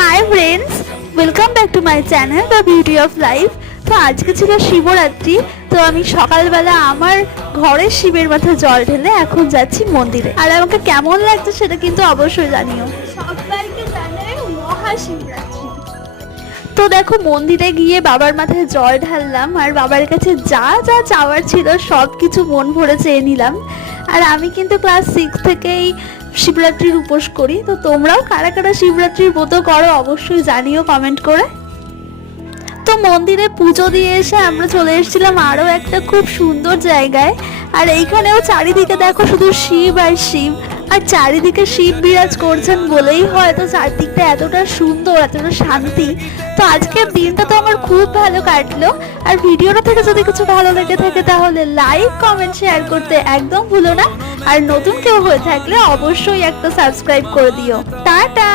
Hi friends, welcome back to my channel the beauty of life. তো আজকে ছিল শিবরাত্রি। তো আমি সকালবেলা আমার ঘরের শিবের মাথায় জল ঢেলে এখন যাচ্ছি মন্দিরে। আর আমাকে কেমন লাগছে সেটা কিন্তু অবশ্যই জানিও। সবাইকে জানাই মহাশিবরাত্রি। তো দেখো, মন্দিরে গিয়ে বাবার মাথায় জল ঢাললাম আর বাবার কাছে যা যা চাওয়ার ছিল সব কিছু মন ভরে চেয়ে নিলাম। আর আমি কিন্তু ক্লাস 6 থেকেই শিবরাত্রির উপোস করি। তো তোমরাও কারা কারা শিবরাত্রির ব্রত করো অবশ্যই জানিও কমেন্ট করে। তো মন্দিরে পুজো দিয়ে এসে আমরা চলে এসেছিলাম আরও একটা খুব সুন্দর জায়গায়। আর এইখানেও চারিদিকে দেখো শুধু শিব আর শিব, আর চারিদিকে শিব বিরাজ করছেন বলেই হয়তো চারদিকটা এতটা সুন্দর, এতটা শান্তি। তো আজকের দিনটা তো আমার খুব ভালো কাটলো। আর ভিডিওটা থেকে যদি কিছু ভালো লেগে থাকে তাহলে লাইক, কমেন্ট, শেয়ার করতে একদম ভুলো না। আর নতুন কেউ হয়ে থাকলে অবশ্যই একটা সাবস্ক্রাইব করে দিও। টাটা।